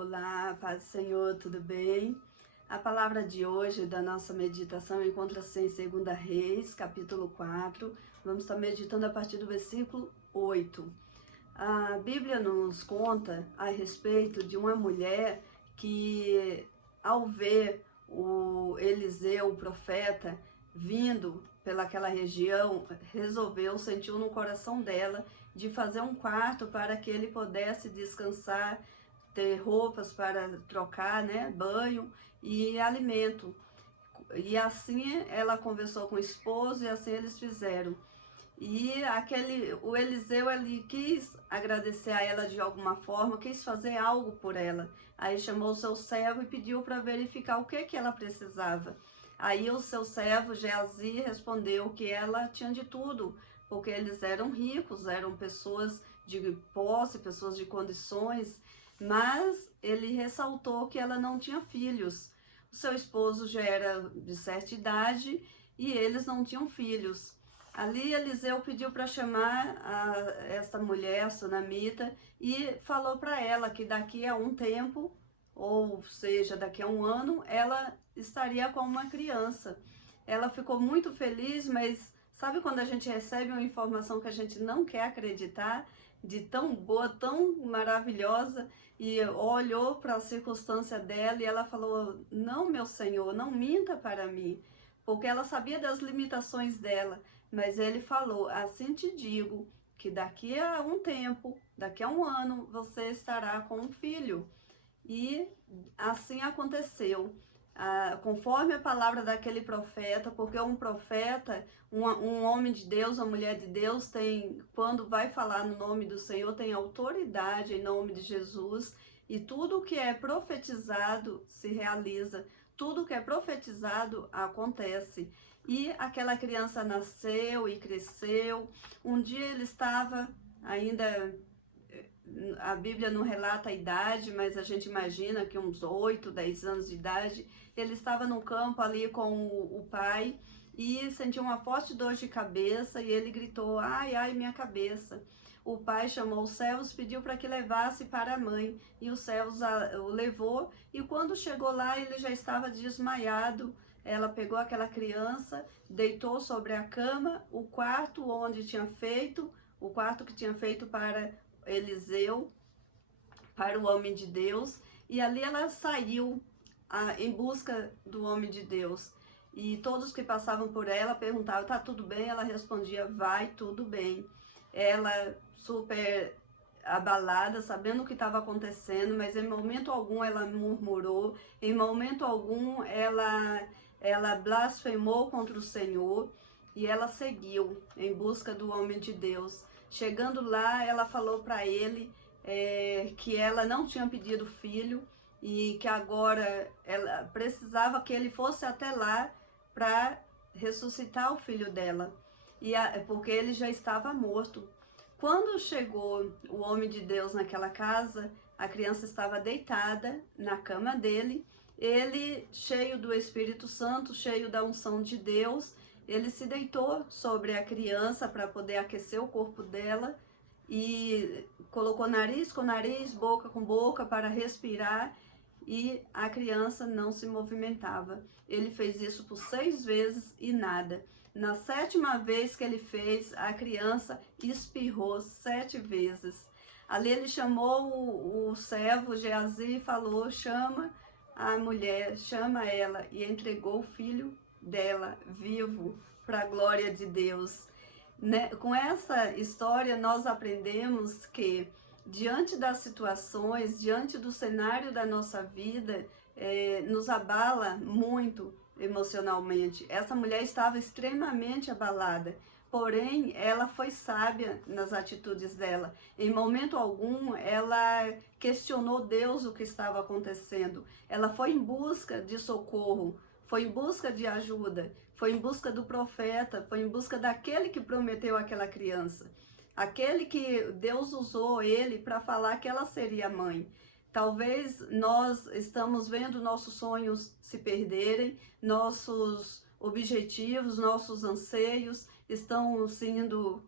Olá, paz do Senhor, tudo bem? A palavra de hoje da nossa meditação encontra-se em 2 Reis, capítulo 4. Vamos estar meditando a partir do versículo 8. A Bíblia nos conta a respeito de uma mulher que, ao ver o Eliseu, o profeta, vindo pelaquela região, sentiu no coração dela de fazer um quarto para que ele pudesse descansar, ter roupas para trocar, né, banho e alimento. E assim ela conversou com o esposo e assim eles fizeram. E o Eliseu, ele quis agradecer a ela de alguma forma, quis fazer algo por ela. Aí chamou o seu servo e pediu para verificar o que ela precisava. Aí o seu servo, Geazi, respondeu que ela tinha de tudo, porque eles eram ricos, eram pessoas de posse, pessoas de condições, mas ele ressaltou que ela não tinha filhos. O seu esposo já era de certa idade e eles não tinham filhos. Ali Eliseu pediu para chamar esta mulher, a sunamita, e falou para ela que daqui a um tempo, ou seja, daqui a um ano, ela estaria com uma criança. Ela ficou muito feliz, mas sabe quando a gente recebe uma informação que a gente não quer acreditar, de tão boa, tão maravilhosa, e olhou para a circunstância dela e ela falou: não, meu Senhor, não minta para mim, porque ela sabia das limitações dela. Mas ele falou: assim te digo, que daqui a um tempo, daqui a um ano, você estará com um filho. E assim aconteceu. Conforme a palavra daquele profeta, porque um profeta, um homem de Deus, uma mulher de Deus, quando vai falar no nome do Senhor, tem autoridade em nome de Jesus, e tudo que é profetizado se realiza, tudo que é profetizado acontece. E aquela criança nasceu e cresceu. Um dia ele estava ainda, a Bíblia não relata a idade, mas a gente imagina que uns 8, 10 anos de idade, ele estava no campo ali com o pai e sentiu uma forte dor de cabeça e ele gritou: ai, ai, minha cabeça. O pai chamou os servos, pediu para que levasse para a mãe, e os servos o levou, e quando chegou lá ele já estava desmaiado. Ela pegou aquela criança, deitou sobre a cama, o quarto que tinha feito para Eliseu, para o homem de Deus, e ali ela saiu em busca do homem de Deus. E todos que passavam por ela perguntavam: tá tudo bem? Ela respondia: vai tudo bem. Ela super abalada, sabendo o que estava acontecendo, mas em momento algum ela murmurou, em momento algum ela blasfemou contra o Senhor, e ela seguiu em busca do homem de Deus. Chegando lá, ela falou para ele que ela não tinha pedido filho e que agora ela precisava que ele fosse até lá para ressuscitar o filho dela, porque ele já estava morto. Quando chegou o homem de Deus naquela casa, a criança estava deitada na cama dele. Ele, cheio do Espírito Santo, cheio da unção de Deus, ele se deitou sobre a criança para poder aquecer o corpo dela e colocou nariz com nariz, boca com boca para respirar, e a criança não se movimentava. Ele fez isso por 6 vezes e nada. Na 7ª vez que ele fez, a criança espirrou 7 vezes. Ali ele chamou o servo Geazi e falou: chama a mulher, chama ela, e entregou o filho dela vivo para a glória de Deus. Com essa história nós aprendemos que diante das situações, diante do cenário da nossa vida, nos abala muito emocionalmente. Essa mulher estava extremamente abalada, porém ela foi sábia nas atitudes dela. Em momento algum ela questionou Deus o que estava acontecendo. Ela foi em busca de socorro, foi em busca de ajuda, foi em busca do profeta, foi em busca daquele que prometeu aquela criança, aquele que Deus usou ele para falar que ela seria mãe. Talvez nós estamos vendo nossos sonhos se perderem, nossos objetivos, nossos anseios estão sendo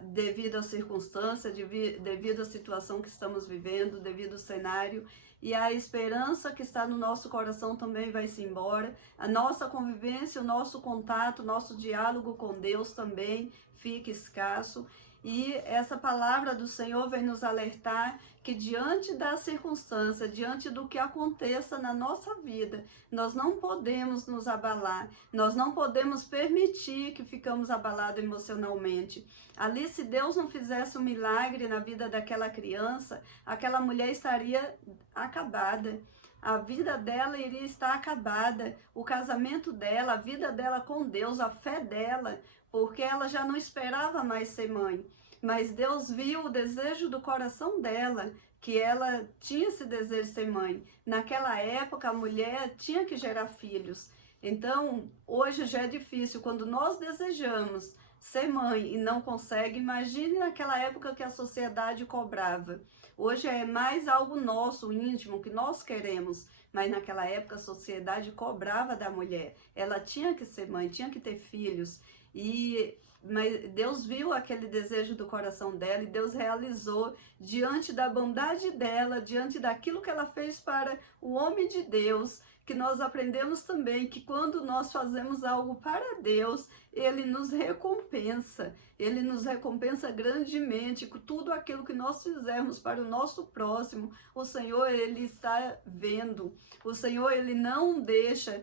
devido à circunstância, devido à situação que estamos vivendo, devido ao cenário, e a esperança que está no nosso coração também vai se embora, a nossa convivência, o nosso contato, o nosso diálogo com Deus também fica escasso. E essa palavra do Senhor vem nos alertar que diante da circunstância, diante do que aconteça na nossa vida, nós não podemos nos abalar, nós não podemos permitir que ficamos abalados emocionalmente. Ali, se Deus não fizesse um milagre na vida daquela criança, aquela mulher estaria acabada. A vida dela iria estar acabada, o casamento dela, a vida dela com Deus, a fé dela, porque ela já não esperava mais ser mãe. Mas Deus viu o desejo do coração dela, que ela tinha esse desejo de ser mãe. Naquela época, a mulher tinha que gerar filhos. Então, hoje já é difícil. Quando nós desejamos ser mãe e não consegue, imagine naquela época que a sociedade cobrava. Hoje é mais algo nosso, íntimo, que nós queremos. Mas naquela época a sociedade cobrava da mulher. Ela tinha que ser mãe, tinha que ter filhos. Mas Deus viu aquele desejo do coração dela e Deus realizou diante da bondade dela, diante daquilo que ela fez para o homem de Deus, que nós aprendemos também que quando nós fazemos algo para Deus, Ele nos recompensa grandemente com tudo aquilo que nós fizermos para o nosso próximo. O Senhor, Ele está vendo, o Senhor, Ele não deixa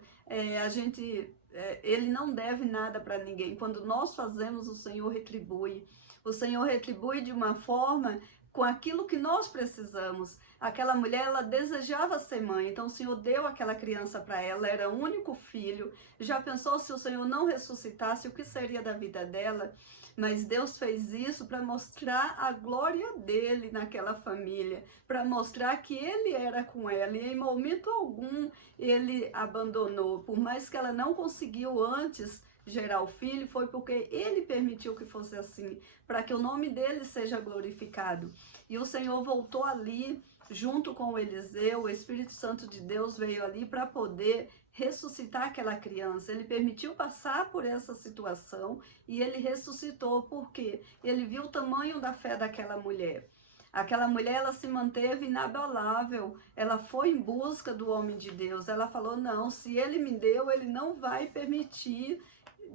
Ele não deve nada para ninguém. Quando nós fazemos, o Senhor retribui. O Senhor retribui de uma forma com aquilo que nós precisamos. Aquela mulher, ela desejava ser mãe, então o Senhor deu aquela criança para ela, era o único filho. Já pensou se o Senhor não ressuscitasse, o que seria da vida dela? Mas Deus fez isso para mostrar a glória dele naquela família, para mostrar que ele era com ela, e em momento algum ele abandonou. Por mais que ela não conseguiu antes gerar o filho, foi porque ele permitiu que fosse assim, para que o nome dele seja glorificado. E o Senhor voltou ali, junto com o Eliseu, o Espírito Santo de Deus veio ali para poder ressuscitar aquela criança. Ele permitiu passar por essa situação e ele ressuscitou, porque ele viu o tamanho da fé daquela mulher. Aquela mulher, ela se manteve inabalável, ela foi em busca do homem de Deus. Ela falou, não, se ele me deu, ele não vai permitir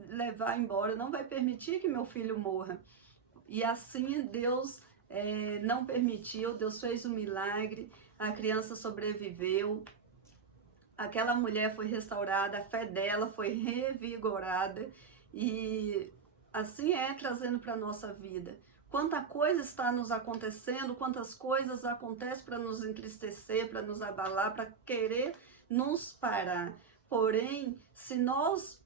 levar embora, não vai permitir que meu filho morra. E assim Deus não permitiu, Deus fez um milagre, a criança sobreviveu, aquela mulher foi restaurada, a fé dela foi revigorada, e assim trazendo para a nossa vida. Quanta coisa está nos acontecendo, quantas coisas acontecem para nos entristecer, para nos abalar, para querer nos parar. Porém, se nós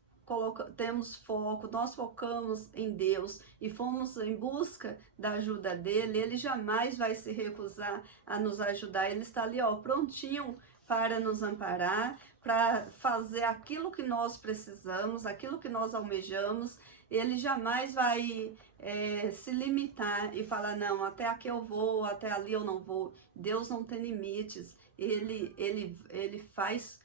temos foco, nós focamos em Deus e fomos em busca da ajuda dele, ele jamais vai se recusar a nos ajudar. Ele está ali, prontinho para nos amparar, para fazer aquilo que nós precisamos, aquilo que nós almejamos. Ele jamais vai se limitar e falar, não, até aqui eu vou, até ali eu não vou. Deus não tem limites. Ele faz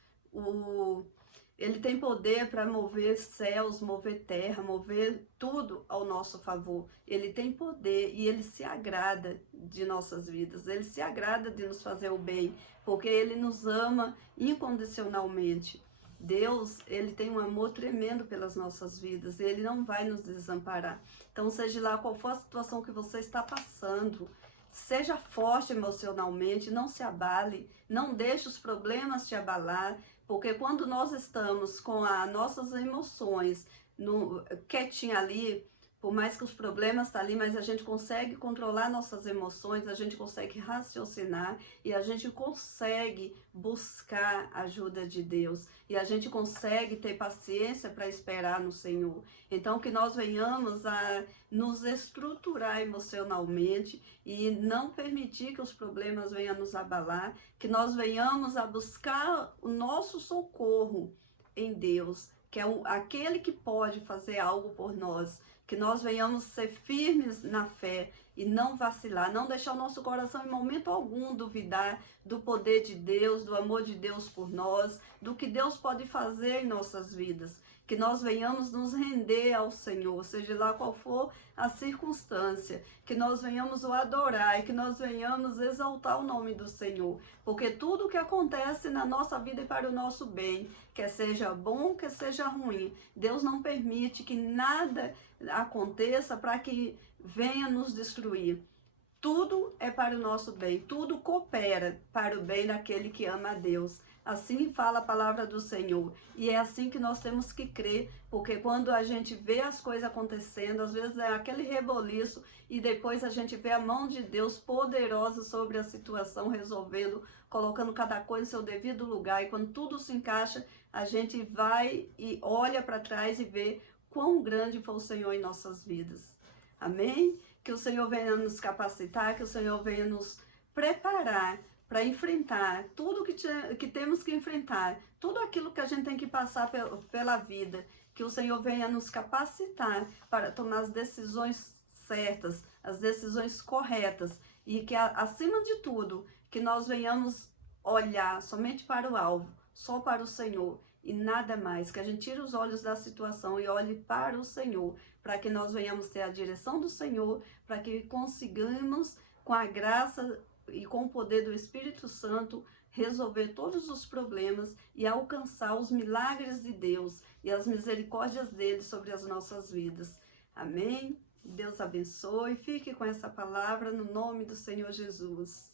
Ele tem poder para mover céus, mover terra, mover tudo ao nosso favor. Ele tem poder e Ele se agrada de nossas vidas. Ele se agrada de nos fazer o bem, porque Ele nos ama incondicionalmente. Deus, Ele tem um amor tremendo pelas nossas vidas e Ele não vai nos desamparar. Então, seja lá qual for a situação que você está passando, seja forte emocionalmente, não se abale, não deixe os problemas te abalar, porque quando nós estamos com as nossas emoções quietinha ali, por mais que os problemas estão ali, mas a gente consegue controlar nossas emoções, a gente consegue raciocinar e a gente consegue buscar a ajuda de Deus. E a gente consegue ter paciência para esperar no Senhor. Então, que nós venhamos a nos estruturar emocionalmente e não permitir que os problemas venham nos abalar, que nós venhamos a buscar o nosso socorro em Deus, que é aquele que pode fazer algo por nós. Que nós venhamos ser firmes na fé e não vacilar, não deixar o nosso coração em momento algum duvidar do poder de Deus, do amor de Deus por nós, do que Deus pode fazer em nossas vidas. Que nós venhamos nos render ao Senhor, seja lá qual for a circunstância, que nós venhamos o adorar e que nós venhamos exaltar o nome do Senhor, porque tudo que acontece na nossa vida é para o nosso bem, quer seja bom, quer seja ruim. Deus não permite que nada aconteça para que venha nos destruir. Tudo é para o nosso bem, tudo coopera para o bem daquele que ama a Deus. Assim fala a palavra do Senhor. E é assim que nós temos que crer, porque quando a gente vê as coisas acontecendo, às vezes é aquele reboliço e depois a gente vê a mão de Deus poderosa sobre a situação, resolvendo, colocando cada coisa em seu devido lugar. E quando tudo se encaixa, a gente vai e olha para trás e vê quão grande foi o Senhor em nossas vidas. Amém? Que o Senhor venha nos capacitar, que o Senhor venha nos preparar para enfrentar tudo que temos que enfrentar, tudo aquilo que a gente tem que passar pela vida, que o Senhor venha nos capacitar para tomar as decisões certas, as decisões corretas, e que acima de tudo, que nós venhamos olhar somente para o alvo, só para o Senhor e nada mais, que a gente tire os olhos da situação e olhe para o Senhor, para que nós venhamos ter a direção do Senhor, para que consigamos, com a graça e com o poder do Espírito Santo, resolver todos os problemas e alcançar os milagres de Deus e as misericórdias dele sobre as nossas vidas. Amém? Deus abençoe. Fique com essa palavra no nome do Senhor Jesus.